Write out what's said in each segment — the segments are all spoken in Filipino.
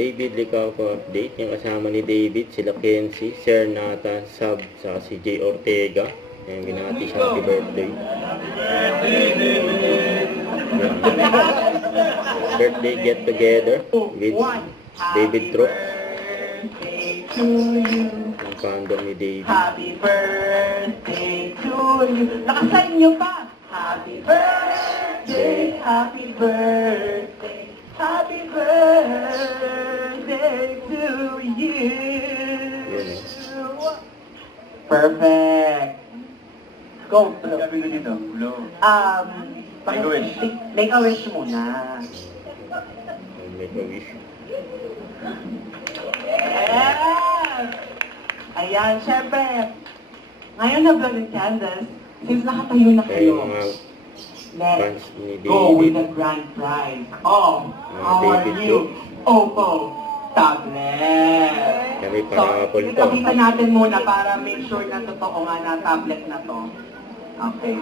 David Licaco update. Yung kasama ni David, sila Kenzie, Sir Nathan, Sab, saka si Jay Ortega. Yung binati siya, happy birthday. Birthday get together with David Troop. Yung fandom ni David. Happy birthday to you. Nakasign nyo pa. Happy birthday, happy birthday, happy birthday to you. Perfect. Go, Flo. Sabi ko dito, Flo. Make a wish. Make a wish muna. Make a wish. Yes! Ayan, syempre. Ngayon na Blood and Candles, since nakatayo na Kaya kayo, mga let's fans ni go with David. the grand prize of our David new Oppo tablet. Kami So, parapol to. ipakita natin muna para make sure na totoo nga na tablet na to. Okay.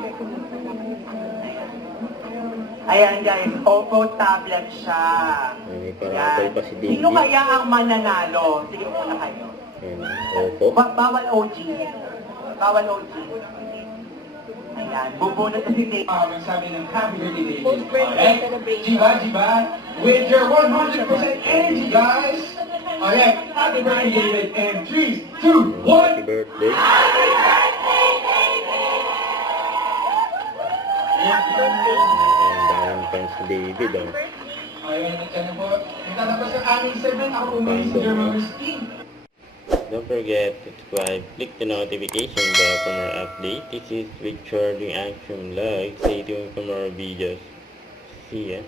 Ayan guys, Oppo tablet siya. May parapol pa si David. Sino kaya ang mananalo? Sige muna kayo. Ayan, Opo. Bawal OG. Bawal OG. Ayan, bubunot na si Dave. Sabi ng happy birthday, David. Alright? Jiba, with your 100% energy, guys. Alright, happy birthday, David. And 3, 2, 1. Happy birthday. Ang daming fans ni David. Ayun, nandiyan po. Natatapos ang aming segment. Ako po muli si Jerome King. Don't forget to subscribe, click the notification bell for more updates. This is Richard Reaction Live. Stay tuned for more videos. See ya.